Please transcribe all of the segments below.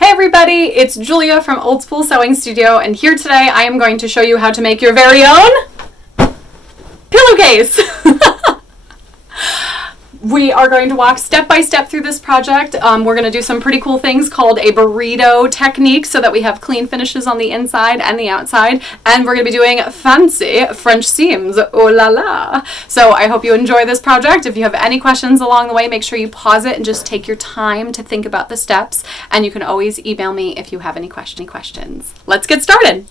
Hey everybody, it's Julia from Old School Sewing Studio, and here today I am going to show you how to make your very own pillowcase. We are going to walk step by step through this project. We're going to do some pretty cool things called a burrito technique so that we have clean finishes on the inside and the outside. And we're going to be doing fancy French seams. Oh la la. So I hope you enjoy this project. If you have any questions along the way, make sure you pause it and just take your time to think about the steps. And you can always email me if you have any questions. Let's get started.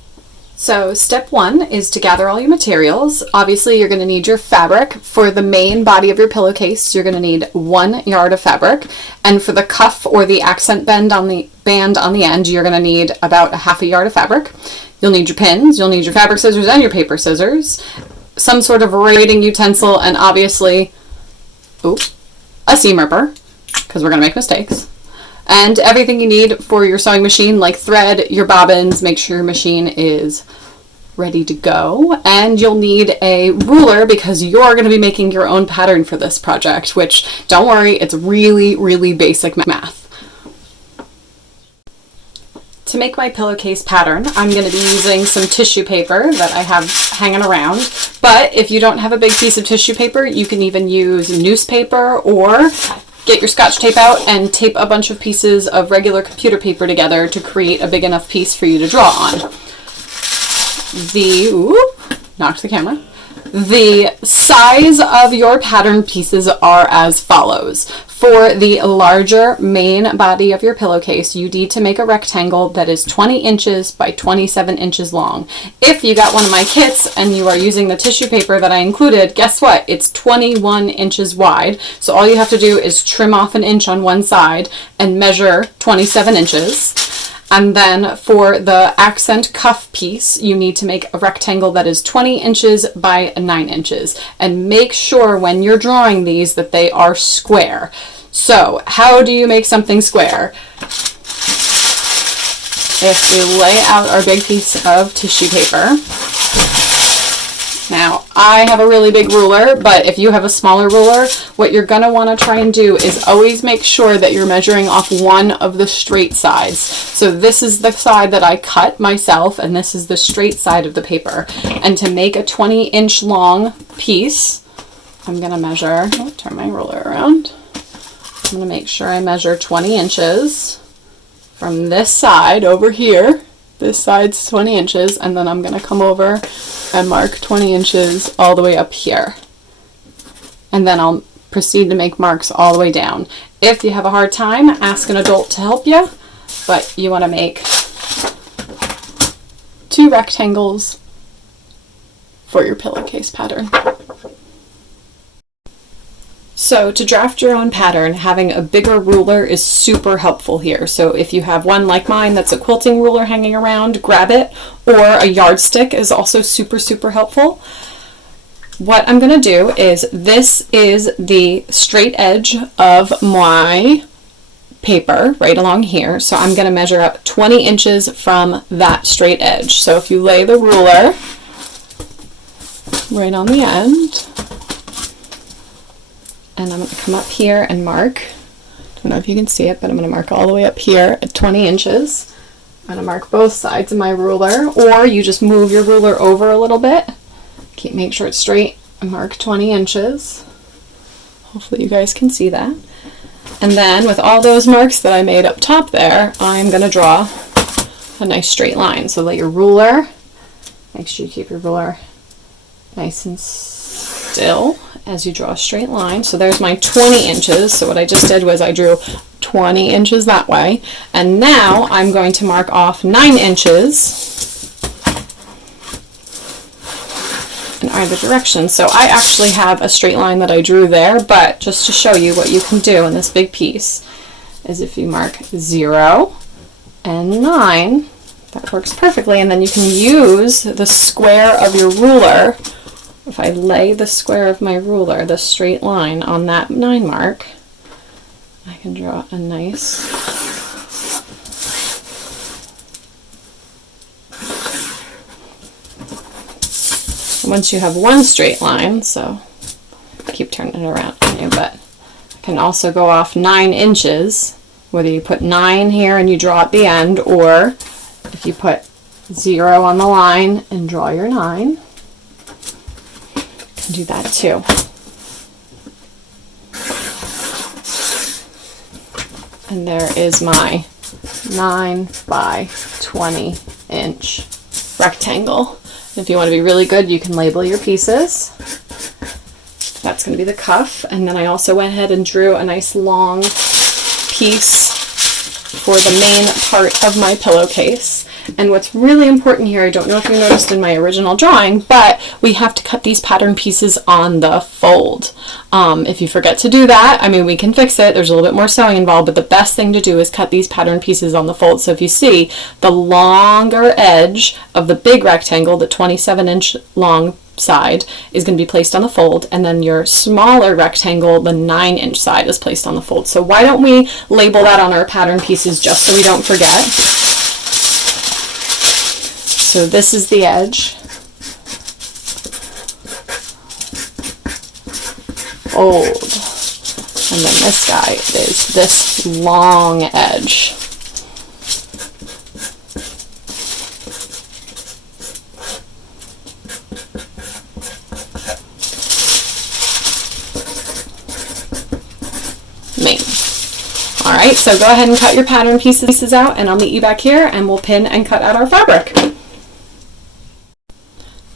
So step one is to gather all your materials. Obviously, you're going to need your fabric. For the main body of your pillowcase, you're going to need 1 yard of fabric. And for the cuff or the accent band on the end, you're going to need about 1/2 yard of fabric. You'll need your pins, you'll need your fabric scissors and your paper scissors, some sort of raiding utensil, and obviously, a seam ripper, because we're going to make mistakes. And everything you need for your sewing machine, like thread, your bobbins, make sure your machine is ready to go. And you'll need a ruler because you're going to be making your own pattern for this project, which, don't worry, it's really, really basic math. To make my pillowcase pattern, I'm going to be using some tissue paper that I have hanging around. But if you don't have a big piece of tissue paper, you can even use newspaper or get your scotch tape out and tape a bunch of pieces of regular computer paper together to create a big enough piece for you to draw on. Knocked the camera. The size of your pattern pieces are as follows. For the larger main body of your pillowcase, you need to make a rectangle that is 20 inches by 27 inches long. If you got one of my kits and you are using the tissue paper that I included, guess what? It's 21 inches wide. So all you have to do is trim off 1 inch on one side and measure 27 inches. And then for the accent cuff piece, you need to make a rectangle that is 20 inches by 9 inches. And make sure when you're drawing these that they are square. So how do you make something square? If you lay out our big piece of tissue paper. Now, I have a really big ruler, but if you have a smaller ruler, what you're going to want to try and do is always make sure that you're measuring off one of the straight sides. So this is the side that I cut myself, and this is the straight side of the paper. And to make a 20-inch long piece, I'm going to measure, turn my ruler around. I'm going to make sure I measure 20 inches from this side over here. This side's 20 inches, and then I'm going to come over and mark 20 inches all the way up here. And then I'll proceed to make marks all the way down. If you have a hard time, ask an adult to help you, but you want to make 2 rectangles for your pillowcase pattern. So to draft your own pattern, having a bigger ruler is super helpful here. So if you have one like mine that's a quilting ruler hanging around, grab it, or a yardstick is also super helpful. What I'm going to do is, this is the straight edge of my paper right along here. So I'm going to measure up 20 inches from that straight edge. So if you lay the ruler right on the end, and I'm going to come up here and mark. I don't know if you can see it, but I'm going to mark all the way up here at 20 inches. I'm going to mark both sides of my ruler, or you just move your ruler over a little bit. Make sure it's straight and mark 20 inches. Hopefully you guys can see that. And then with all those marks that I made up top there, I'm going to draw a nice straight line. So lay your ruler, make sure you keep your ruler nice and still as you draw a straight line. So there's my 20 inches. So what I just did was I drew 20 inches that way. And now I'm going to mark off 9 inches in either direction. So I actually have a straight line that I drew there, but just to show you what you can do in this big piece is if you mark 0 and 9, that works perfectly. And then you can use the square of your ruler. If I lay the square of my ruler, the straight line on that 9 mark, I can draw a nice once you have one straight line, so I keep turning it around on you, but I can also go off 9 inches whether you put 9 here and you draw at the end, or if you put 0 on the line and draw your 9, you can do that too. And there is my 9 by 20 inch rectangle. If you want to be really good, you can label your pieces. That's going to be the cuff. And then I also went ahead and drew a nice long piece for the main part of my pillowcase. And what's really important here, I don't know if you noticed in my original drawing, but we have to cut these pattern pieces on the fold. If you forget to do that, I mean, we can fix it. There's a little bit more sewing involved, but the best thing to do is cut these pattern pieces on the fold. So if you see, the longer edge of the big rectangle, the 27-inch long side, is going to be placed on the fold, and then your smaller rectangle, the 9-inch side, is placed on the fold. So why don't we label that on our pattern pieces just so we don't forget. So this is the edge, fold, and then this guy is this long edge. All right, so go ahead and cut your pattern pieces out, and I'll meet you back here and we'll pin and cut out our fabric.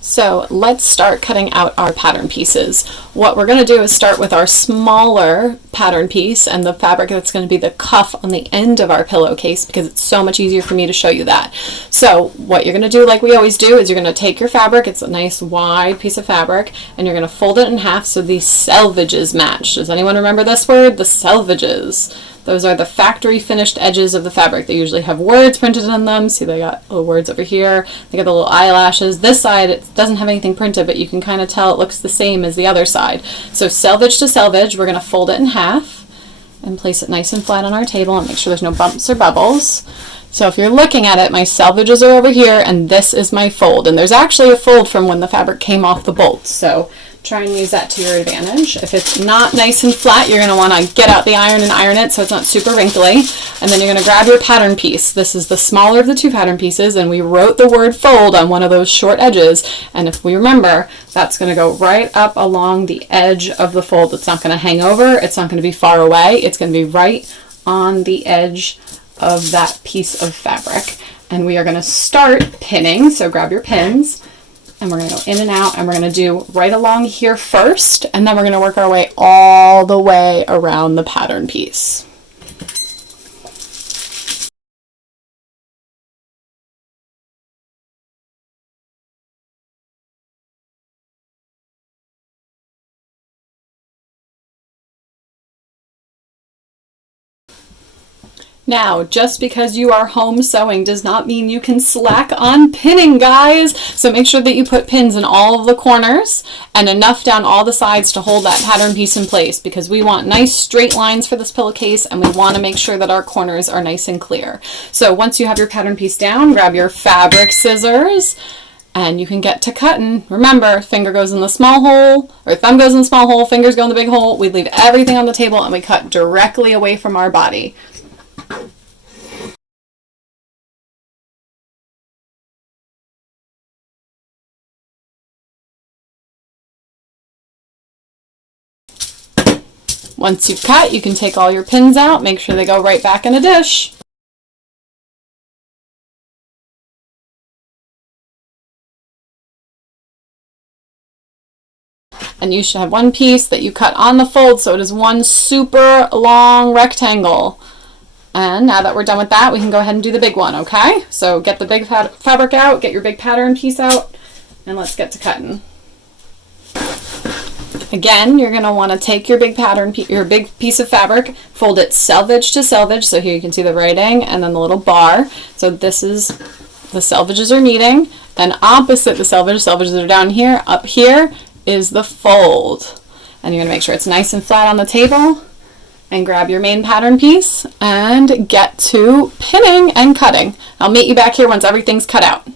So let's start cutting out our pattern pieces. What we're going to do is start with our smaller pattern piece and the fabric that's going to be the cuff on the end of our pillowcase, because it's so much easier for me to show you that. So what you're going to do, like we always do, is you're going to take your fabric, it's a nice wide piece of fabric, and you're going to fold it in half so these selvages match. Does anyone remember this word? The selvages. Those are the factory finished edges of the fabric. They usually have words printed on them. See, they got little words over here. They got the little eyelashes. This side, it doesn't have anything printed, but you can kind of tell it looks the same as the other side. So selvage to selvage, we're going to fold it in half and place it nice and flat on our table and make sure there's no bumps or bubbles. So if you're looking at it, my selvages are over here and this is my fold. And there's actually a fold from when the fabric came off the bolts. So try and use that to your advantage. If it's not nice and flat, you're going to want to get out the iron and iron it so it's not super wrinkly. And then you're going to grab your pattern piece. This is the smaller of the two pattern pieces, and we wrote the word fold on one of those short edges. And if we remember, that's going to go right up along the edge of the fold. It's not going to hang over. It's not going to be far away. It's going to be right on the edge of that piece of fabric. And we are going to start pinning. So grab your pins. And we're going to go in and out, and we're going to do right along here first, and then we're going to work our way all the way around the pattern piece. Now, just because you are home sewing does not mean you can slack on pinning, guys. So make sure that you put pins in all of the corners and enough down all the sides to hold that pattern piece in place, because we want nice straight lines for this pillowcase, and we want to make sure that our corners are nice and clear. So once you have your pattern piece down, grab your fabric scissors and you can get to cutting. Remember, finger goes in the small hole, or thumb goes in the small hole, fingers go in the big hole. We leave everything on the table and we cut directly away from our body. Once you've cut, you can take all your pins out, make sure they go right back in a dish. And you should have one piece that you cut on the fold, so it is one super long rectangle. And now that we're done with that, we can go ahead and do the big one, okay? So get the big fabric out, get your big pattern piece out, and let's get to cutting. Again, you're going to want to take your big pattern, your big piece of fabric, fold it selvage to selvage. So here you can see the writing and then the little bar. So this is the selvages are meeting. Then opposite the selvages are down here. Up here is the fold. And you're going to make sure it's nice and flat on the table. And grab your main pattern piece and get to pinning and cutting. I'll meet you back here once everything's cut out.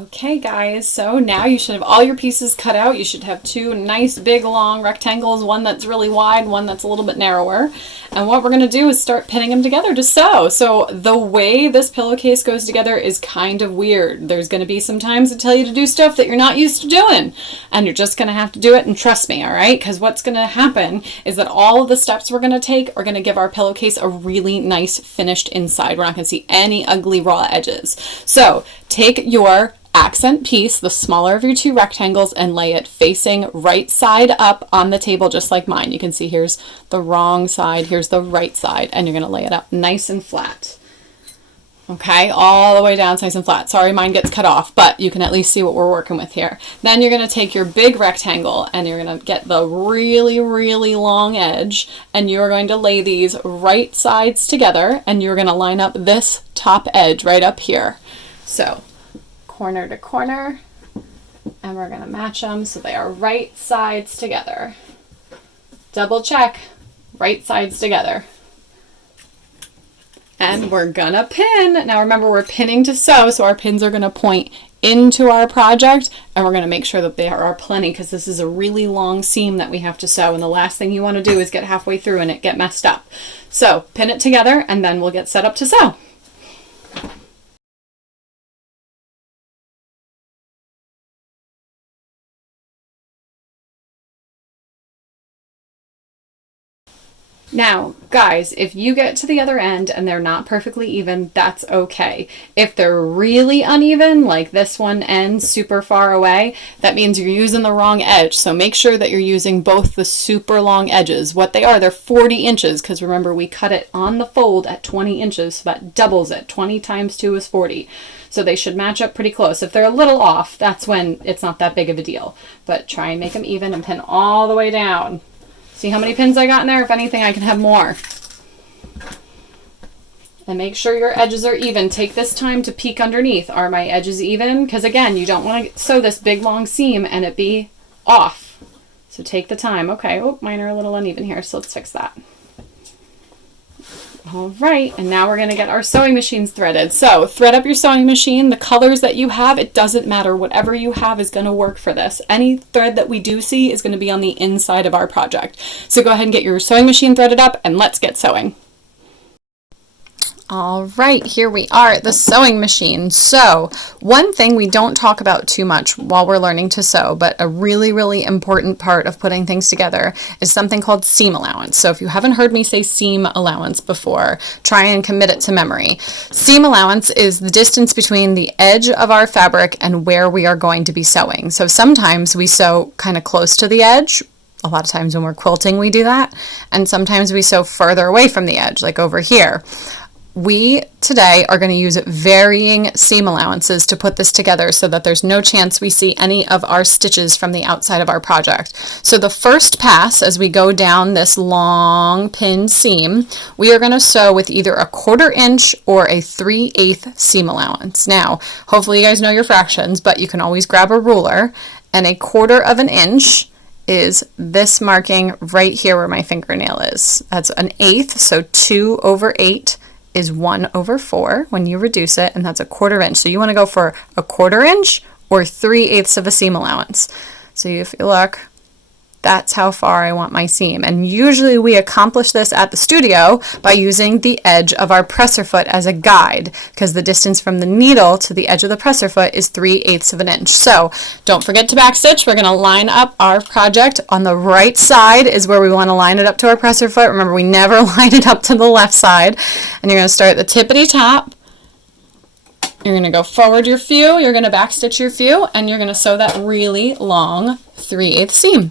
Okay guys, so now you should have all your pieces cut out. You should have two nice big long rectangles, one that's really wide, one that's a little bit narrower. And what we're going to do is start pinning them together to sew. So the way this pillowcase goes together is kind of weird. There's going to be some times that tell you to do stuff that you're not used to doing. And you're just going to have to do it and trust me, all right? Because what's going to happen is that all of the steps we're going to take are going to give our pillowcase a really nice finished inside. We're not going to see any ugly raw edges. So take your accent piece, the smaller of your two rectangles, and lay it facing right side up on the table, just like mine. You can see here's the wrong side, here's the right side, and you're going to lay it up nice and flat. Okay, all the way down nice and flat. Sorry, mine gets cut off, but you can at least see what we're working with here. Then you're going to take your big rectangle and you're going to get the really, really long edge, and you're going to lay these right sides together, and you're going to line up this top edge right up here. So corner to corner, and we're going to match them so they are right sides together. Double check, right sides together. And we're gonna pin. Now remember, we're pinning to sew, so our pins are gonna point into our project, and we're gonna make sure that there are plenty, because this is a really long seam that we have to sew, and the last thing you wanna do is get halfway through and it get messed up. So pin it together, and then we'll get set up to sew. Now, guys, if you get to the other end and they're not perfectly even, that's okay. If they're really uneven, like this one ends super far away, that means you're using the wrong edge. So make sure that you're using both the super long edges. What they are, they're 40 inches, because remember, we cut it on the fold at 20 inches, so that doubles it. 20 times 2 is 40. So they should match up pretty close. If they're a little off, that's when it's not that big of a deal. But try and make them even and pin all the way down. See how many pins I got in there? If anything, I can have more. And make sure your edges are even. Take this time to peek underneath. Are my edges even? Because again, you don't want to sew this big long seam and it be off. So take the time. Okay, oh, mine are a little uneven here, so let's fix that. All right, and now we're going to get our sewing machines threaded. So thread up your sewing machine. The colors that you have, it doesn't matter. Whatever you have is going to work for this. Any thread that we do see is going to be on the inside of our project. So go ahead and get your sewing machine threaded up, and let's get sewing. All right, here we are at the sewing machine. So one thing we don't talk about too much while we're learning to sew, but a really, really important part of putting things together is something called seam allowance. So if you haven't heard me say seam allowance before, try and commit it to memory. Seam allowance is the distance between the edge of our fabric and where we are going to be sewing. So sometimes we sew kind of close to the edge. A lot of times when we're quilting, we do that. And sometimes we sew further away from the edge, like over here. We today are going to use varying seam allowances to put this together so that there's no chance we see any of our stitches from the outside of our project. So the first pass, as we go down this long pinned seam, we are going to sew with either a 1/4 inch or a 3/8 seam allowance. Now, hopefully you guys know your fractions, but you can always grab a ruler, and a 1/4 of an inch is this marking right here where my fingernail is. That's an 1/8, so 2/8 is 1/4 when you reduce it, and that's a 1/4 inch. So you want to go for a 1/4 inch or 3/8 of a seam allowance. So if you look, that's how far I want my seam. And usually we accomplish this at the studio by using the edge of our presser foot as a guide, because the distance from the needle to the edge of the presser foot is 3/8 of an inch. So don't forget to backstitch. We're going to line up our project on the right side is where we want to line it up to our presser foot. Remember, we never line it up to the left side. And you're going to start at the tippity top. You're going to go forward your few, you're going to backstitch your few, and you're going to sew that really long 3/8 seam.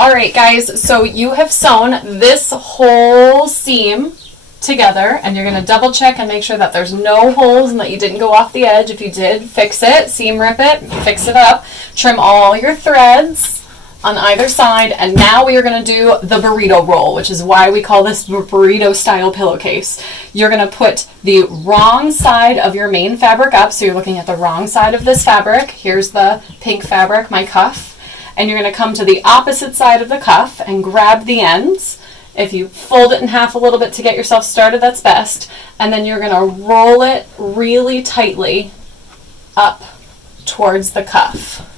Alright guys, so you have sewn this whole seam together, and you're going to double check and make sure that there's no holes and that you didn't go off the edge. If you did, fix it, seam rip it, fix it up, trim all your threads on either side, and now we are going to do the burrito roll, which is why we call this burrito style pillowcase. You're going to put the wrong side of your main fabric up, so you're looking at the wrong side of this fabric. Here's the pink fabric, my cuff. and you're going to come to the opposite side of the cuff and grab the ends. If you fold it in half a little bit to get yourself started, that's best. And then you're going to roll it really tightly up towards the cuff.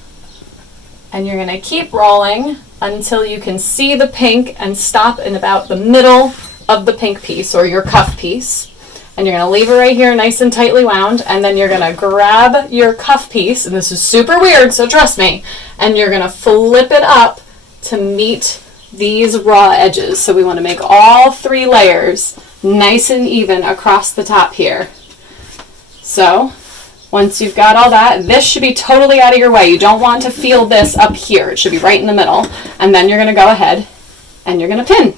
And you're going to keep rolling until you can see the pink and stop in about the middle of the pink piece or your cuff piece. And you're going to leave it right here nice and tightly wound, and then you're going to grab your cuff piece, and this is super weird, so trust me, and you're going to flip it up to meet these raw edges. So we want to make all 3 layers nice and even across the top here. So once you've got all that, this should be totally out of your way. You don't want to feel this up here. It should be right in the middle. And then you're going to go ahead and you're going to pin.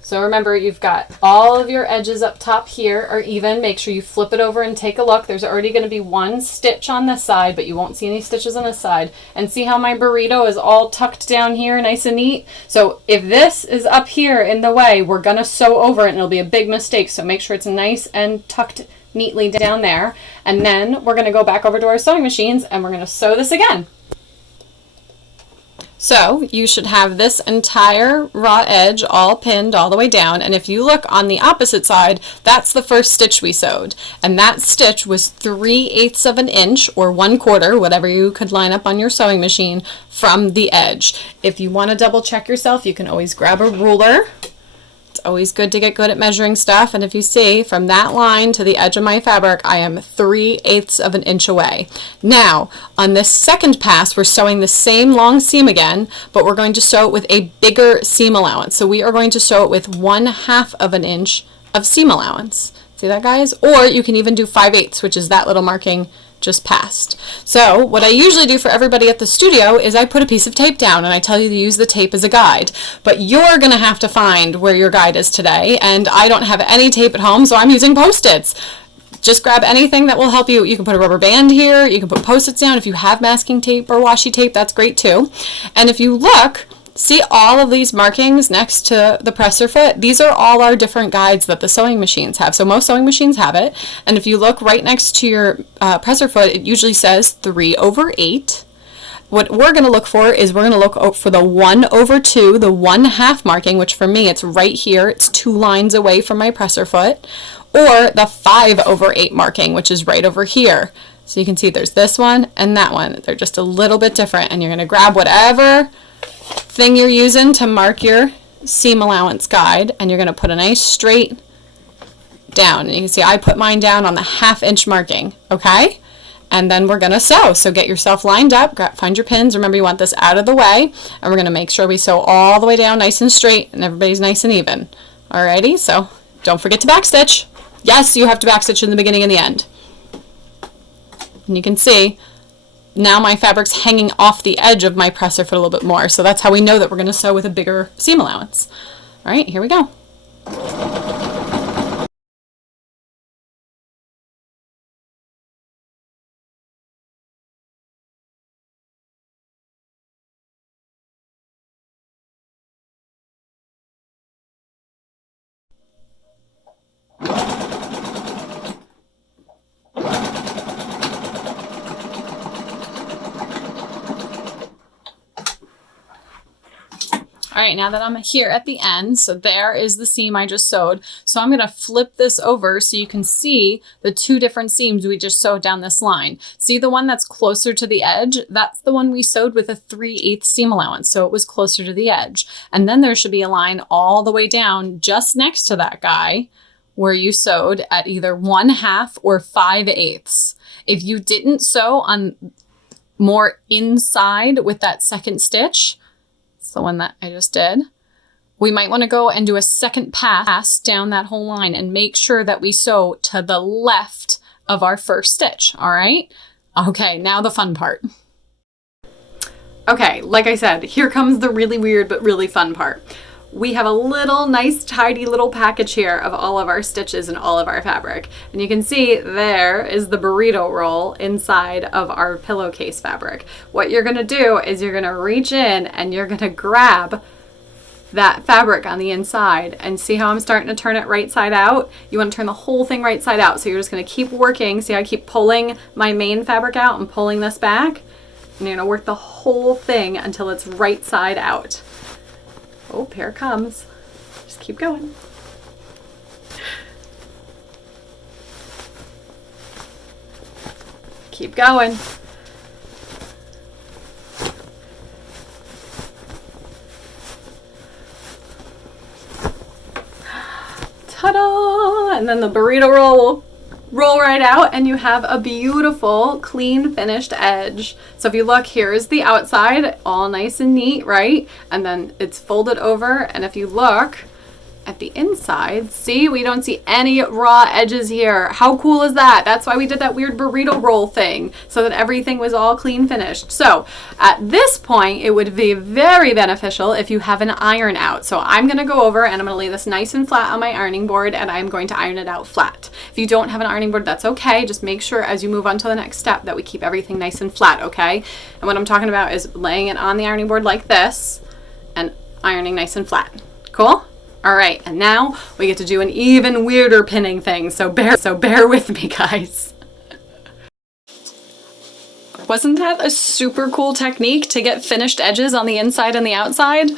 So remember, you've got all of your edges up top here are even. Make sure you flip it over and take a look. There's already going to be 1 stitch on this side, but you won't see any stitches on this side. And see how my burrito is all tucked down here nice and neat? So if this is up here in the way, we're going to sew over it and it'll be a big mistake. So make sure it's nice and tucked neatly down there. And then we're going to go back over to our sewing machines and we're going to sew this again. So you should have this entire raw edge all pinned all the way down, and if you look on the opposite side, that's the first stitch we sewed, and that stitch was 3/8 of an inch or 1/4, whatever you could line up on your sewing machine, from the edge. If you want to double check yourself, you can always grab a ruler. It's always good to get good at measuring stuff, and if you see from that line to the edge of my fabric, I am 3/8 of an inch away. Now on this second pass, we're sewing the same long seam again, but we're going to sew it with a bigger seam allowance. So we are going to sew it with 1/2 of an inch of seam allowance. See that, guys? Or you can even do 5/8, which is that little marking just past. So what I usually do for everybody at the studio is I put a piece of tape down and I tell you to use the tape as a guide, but you're gonna have to find where your guide is today, and I don't have any tape at home, so I'm using Post-its. Just grab anything that will help you. You can put a rubber band here, you can put Post-its down. If you have masking tape or washi tape, that's great too. And if you look, see all of these markings next to the presser foot? These are all our different guides that the sewing machines have. So most sewing machines have it. And if you look right next to your presser foot, it usually says 3/8. What we're going to look for is we're going to look for the 1/2, the 1/2 marking, which for me, it's right here. It's 2 lines away from my presser foot. Or the 5/8 marking, which is right over here. So you can see there's this one and that one. They're just a little bit different. And you're going to grab whatever thing you're using to mark your seam allowance guide, and you're going to put a nice straight down. And you can see I put mine down on the 1/2 inch marking, okay? And then we're going to sew. So get yourself lined up, find your pins. Remember, you want this out of the way, and we're going to make sure we sew all the way down nice and straight and everybody's nice and even. Alrighty, so don't forget to backstitch. Yes, you have to backstitch in the beginning and the end. And you can see now my fabric's hanging off the edge of my presser foot a little bit more. So that's how we know that we're going to sew with a bigger seam allowance. All right, here we go. All right, now that I'm here at the end, so there is the seam I just sewed. So I'm gonna flip this over so you can see the 2 different seams we just sewed down this line. See the one that's closer to the edge? That's the one we sewed with a 3/8 seam allowance, so it was closer to the edge. And then there should be a line all the way down just next to that guy where you sewed at either 1/2 or 5/8. If you didn't sew on more inside with that second stitch, the one that I just did, we might want to go and do a second pass down that whole line and make sure that we sew to the left of our first stitch. All right. Okay. Now the fun part. Okay. Like I said, here comes the really weird, but really fun part. We have a little nice tidy little package here of all of our stitches and all of our fabric. And you can see there is the burrito roll inside of our pillowcase fabric. What you're gonna do is you're gonna reach in and you're gonna grab that fabric on the inside. And see how I'm starting to turn it right side out? You want to turn the whole thing right side out. So you're just going to keep working. See how I keep pulling my main fabric out and pulling this back? And you're going to work the whole thing until it's right side out. Oh, here it comes. Just keep going. Keep going. Ta-da! And then the burrito roll will roll right out and you have a beautiful, clean, finished edge. So if you look, here's the outside, all nice and neat, right? And then it's folded over, and if you look at the inside, see, we don't see any raw edges here. How cool is that? That's why we did that weird burrito roll thing, so that everything was all clean finished. So at this point, it would be very beneficial if you have an iron out. So I'm gonna go over and I'm gonna lay this nice and flat on my ironing board, and I'm going to iron it out flat. If you don't have an ironing board, that's okay. Just make sure as you move on to the next step that we keep everything nice and flat, okay? And what I'm talking about is laying it on the ironing board like this and ironing nice and flat. Cool? All right, and now we get to do an even weirder pinning thing, so bear with me, guys. Wasn't that a super cool technique to get finished edges on the inside and the outside?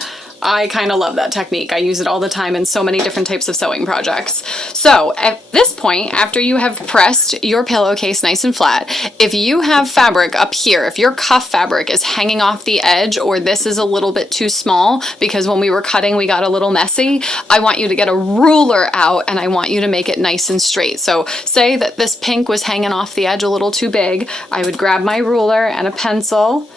I kind of love that technique. I use it all the time in so many different types of sewing projects. So at this point, after you have pressed your pillowcase nice and flat, if you have fabric up here, if your cuff fabric is hanging off the edge, or this is a little bit too small because when we were cutting we got a little messy, I want you to get a ruler out and I want you to make it nice and straight. So say that this pink was hanging off the edge a little too big, I would grab my ruler and a pencil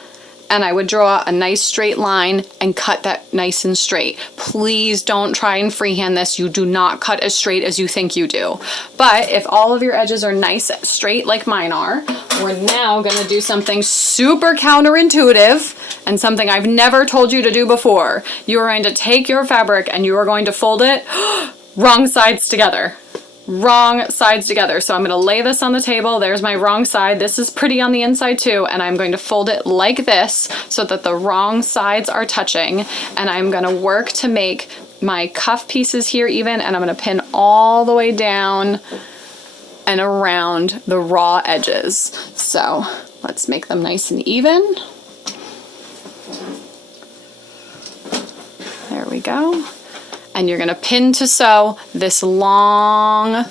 and I would draw a nice straight line and cut that nice and straight. Please don't try and freehand this. You do not cut as straight as you think you do. But if all of your edges are nice straight like mine are, we're now gonna do something super counterintuitive and something I've never told you to do before. You are going to take your fabric and you are going to fold it wrong sides together. Wrong sides together. So I'm going to lay this on the table. There's my wrong side. This is pretty on the inside too. And I'm going to fold it like this so that the wrong sides are touching. And I'm going to work to make my cuff pieces here even. And I'm going to pin all the way down and around the raw edges. So let's make them nice and even. There we go. And you're gonna pin to sew this long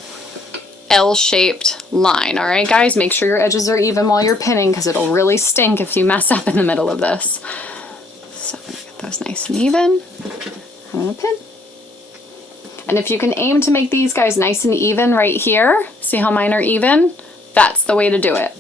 L-shaped line. All right, guys, make sure your edges are even while you're pinning because it'll really stink if you mess up in the middle of this. So I'm gonna get those nice and even. I'm gonna pin. And if you can aim to make these guys nice and even right here, see how mine are even? That's the way to do it.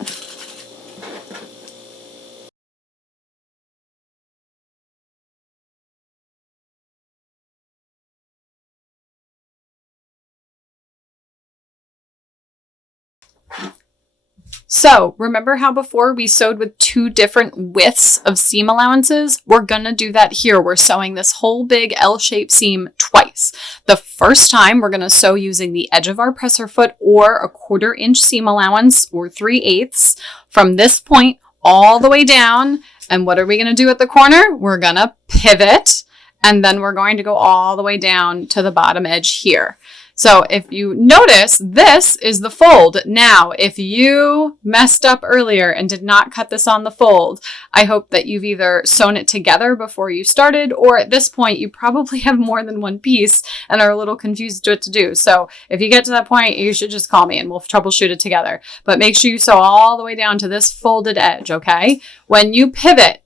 So remember how before we sewed with 2 different widths of seam allowances? We're gonna do that here. We're sewing this whole big L-shaped seam twice. The first time we're gonna sew using the edge of our presser foot or a 1/4 inch seam allowance or 3/8 from this point all the way down. And what are we gonna do at the corner? We're gonna pivot and then we're going to go all the way down to the bottom edge here. So if you notice, this is the fold. Now, if you messed up earlier and did not cut this on the fold, I hope that you've either sewn it together before you started, or at this point, you probably have more than one piece and are a little confused what to do. So if you get to that point, you should just call me and we'll troubleshoot it together. But make sure you sew all the way down to this folded edge, okay? When you pivot,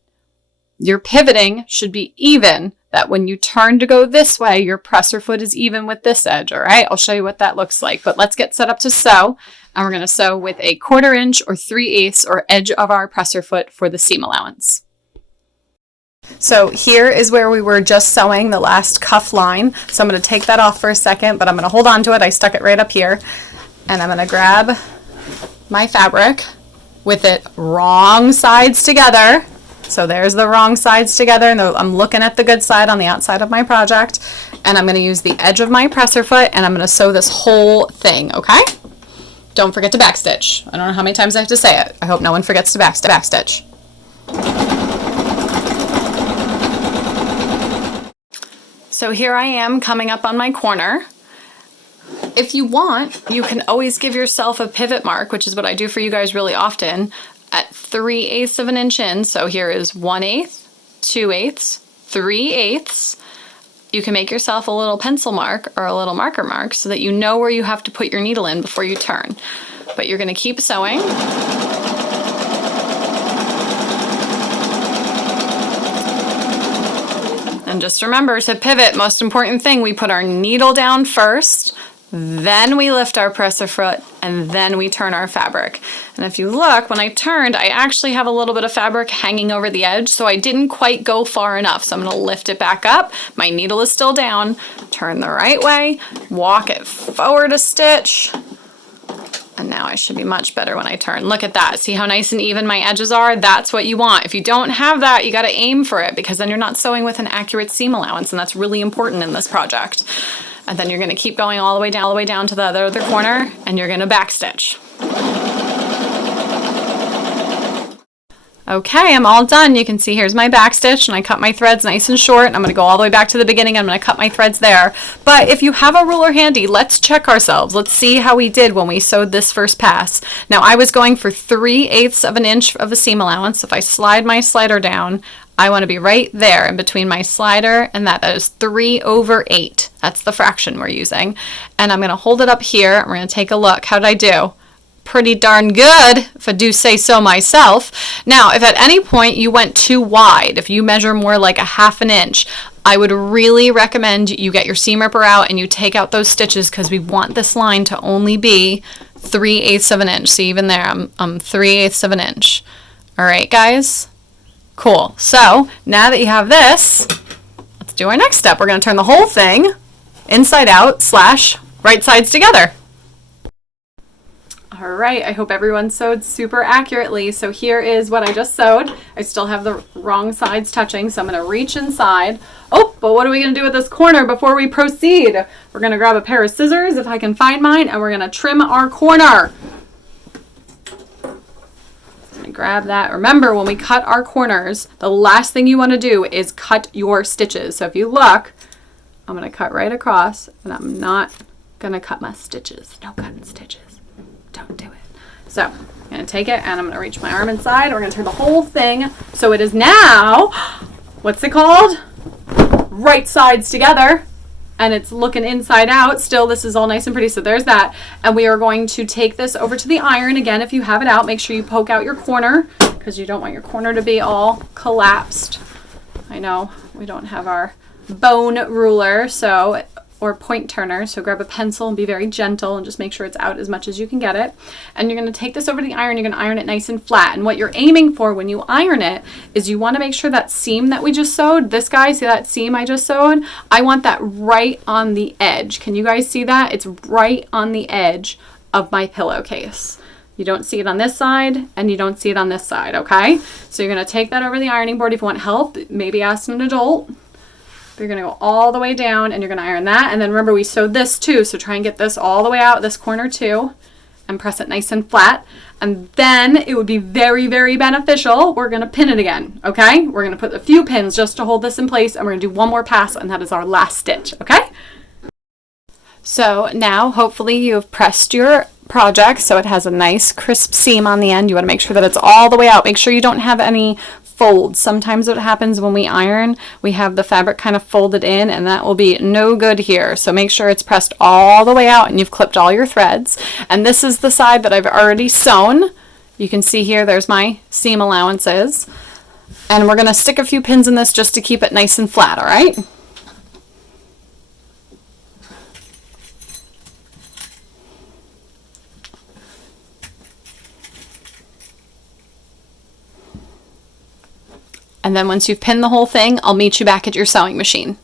your pivoting should be even, that when you turn to go this way, your presser foot is even with this edge, all right? I'll show you what that looks like, but let's get set up to sew, and we're gonna sew with a 1/4 inch or 3/8 or edge of our presser foot for the seam allowance. So here is where we were just sewing the last cuff line. So I'm gonna take that off for a second, but I'm gonna hold on to it. I stuck it right up here, and I'm gonna grab my fabric with it wrong sides together. So there's the wrong sides together, and I'm looking at the good side on the outside of my project, and I'm going to use the edge of my presser foot, and I'm going to sew this whole thing, okay? Don't forget to backstitch. I don't know how many times I have to say it. I hope no one forgets to backstitch. So here I am coming up on my corner. If you want, you can always give yourself a pivot mark, which is what I do for you guys really often, at 3/8 of an inch in. So here is 1/8, 2/8, 3/8. You can make yourself a little pencil mark or a little marker mark so that you know where you have to put your needle in before you turn. But you're gonna keep sewing. And just remember to pivot, most important thing, we put our needle down first, then we lift our presser foot, and then we turn our fabric. And if you look, when I turned, I actually have a little bit of fabric hanging over the edge, so I didn't quite go far enough. So I'm gonna lift it back up. My needle is still down, turn the right way, walk it forward a stitch, and now I should be much better when I turn. Look at that. See how nice and even my edges are? That's what you want. If you don't have that, you got to aim for it because then you're not sewing with an accurate seam allowance, and that's really important in this project. And then you're going to keep going all the way down to the other corner, and you're going to backstitch. Okay, I'm all done. You can see here's my backstitch, and I cut my threads nice and short. I'm going to go all the way back to the beginning. I'm going to cut my threads there. But if you have a ruler handy, let's check ourselves. Let's see how we did when we sewed this first pass. Now, I was going for 3/8 of an inch of a seam allowance. If I slide my slider down, I want to be right there in between my slider and that. That is 3/8. That's the fraction we're using. And I'm going to hold it up here. We're going to take a look. How did I do? Pretty darn good, if I do say so myself. Now, if at any point you went too wide, if you measure more like a 1/2 inch, I would really recommend you get your seam ripper out and you take out those stitches because we want this line to only be 3/8 of an inch. See, even there, I'm 3/8 of an inch. All right, guys? Cool. So now that you have this, let's do our next step. We're going to turn the whole thing inside out / right sides together. All right, I hope everyone sewed super accurately. So here is what I just sewed. I still have the wrong sides touching, so I'm going to reach inside. Oh, but what are we going to do with this corner before we proceed? We're going to grab a pair of scissors, if I can find mine, and we're going to trim our corner. Grab that. Remember, when we cut our corners, the last thing you want to do is cut your stitches. So if you look, I'm going to cut right across, and I'm not going to cut my stitches. No cutting stitches. Don't do it. So I'm going to take it, and I'm going to reach my arm inside. We're going to turn the whole thing so it is now, what's it called? Right sides together. And it's looking inside out. Still, this is all nice and pretty. So there's that. And we are going to take this over to the iron. Again, if you have it out, make sure you poke out your corner because you don't want your corner to be all collapsed. I know we don't have our bone ruler, or point turner, so grab a pencil and be very gentle and just make sure it's out as much as you can get it. And you're going to take this over to the iron. You're going to iron it nice and flat. And what you're aiming for when you iron it is you want to make sure that seam that we just sewed, this guy, see that seam I just sewed? I want that right on the edge. Can you guys see that? It's right on the edge of my pillowcase. You don't see it on this side and you don't see it on this side, okay? So you're going to take that over the ironing board. If you want help, maybe ask an adult. You're going to go all the way down and you're going to iron that. And then remember, we sewed this too, so try and get this all the way out this corner too and press it nice and flat. And then it would be very, very beneficial. We're going to pin it again, okay? We're going to put a few pins just to hold this in place, and we're going to do one more pass, and that is our last stitch, okay? So now hopefully you've pressed your project so it has a nice crisp seam on the end. You want to make sure that it's all the way out. Make sure you don't have any folds. Sometimes what happens when we iron, we have the fabric kind of folded in, and that will be no good here. So make sure it's pressed all the way out and you've clipped all your threads. And this is the side that I've already sewn. You can see here there's my seam allowances. And we're going to stick a few pins in this just to keep it nice and flat, all right? And then once you've pinned the whole thing, I'll meet you back at your sewing machine.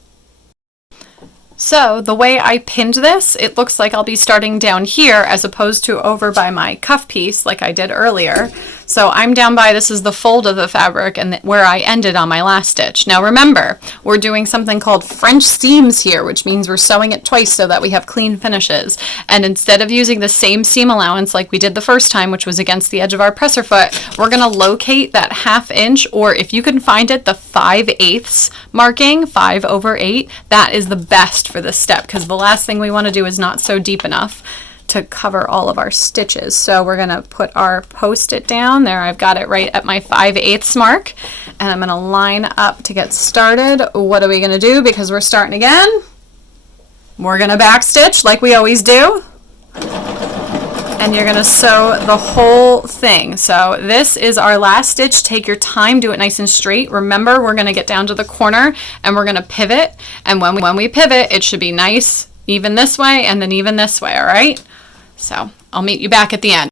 So the way I pinned this, it looks like I'll be starting down here as opposed to over by my cuff piece like I did earlier. So I'm down by, this is the fold of the fabric and where I ended on my last stitch. Now remember, we're doing something called French seams here, which means we're sewing it twice so that we have clean finishes. And instead of using the same seam allowance like we did the first time, which was against the edge of our presser foot, we're gonna locate that 1/2 inch, or if you can find it, the 5/8 marking, 5/8, that is the best for this step, because the last thing we wanna do is not sew deep enough to cover all of our stitches. So we're gonna put our post-it down there. I've got it right at my 5/8 mark, and I'm gonna line up to get started. What are we gonna do? Because we're starting again, we're gonna backstitch like we always do, and you're gonna sew the whole thing. So this is our last stitch. Take your time, do it nice and straight. Remember, we're gonna get down to the corner and we're gonna pivot, and when we pivot, it should be nice, even this way and then even this way, all right? So I'll meet you back at the end.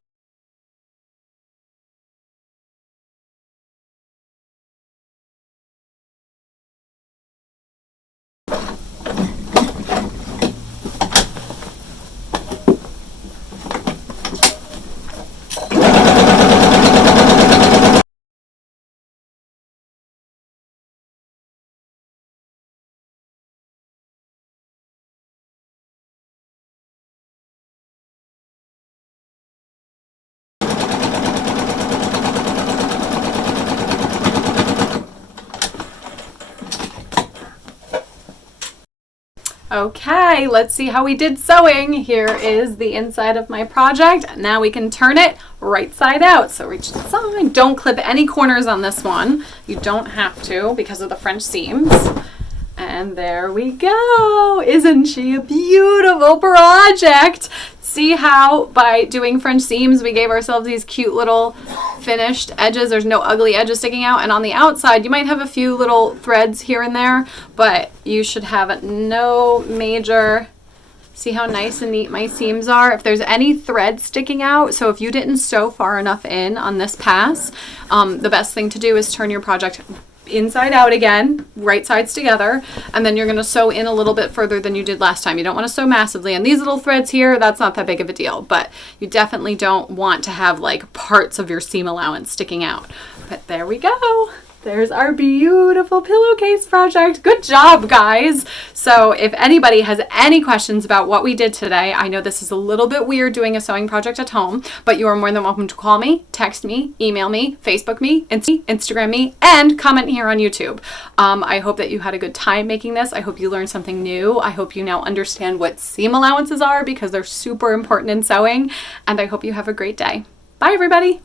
Okay, let's see how we did sewing. Here is the inside of my project. Now we can turn it right side out. So reach the side. Don't clip any corners on this one. You don't have to because of the French seams. And there we go. Isn't she a beautiful project? See how by doing French seams, we gave ourselves these cute little finished edges. There's no ugly edges sticking out. And on the outside, you might have a few little threads here and there, but you should have no major. See how nice and neat my seams are? If there's any thread sticking out, so if you didn't sew far enough in on this pass, the best thing to do is turn your project inside out again, right sides together, and then you're going to sew in a little bit further than you did last time. You don't want to sew massively, and these little threads here, that's not that big of a deal, but you definitely don't want to have like parts of your seam allowance sticking out. But there we go. There's our beautiful pillowcase project. Good job, guys. So if anybody has any questions about what we did today, I know this is a little bit weird doing a sewing project at home, but you are more than welcome to call me, text me, email me, Facebook me, Instagram me, and comment here on YouTube. I hope that you had a good time making this. I hope you learned something new. I hope you now understand what seam allowances are because they're super important in sewing, and I hope you have a great day. Bye, everybody.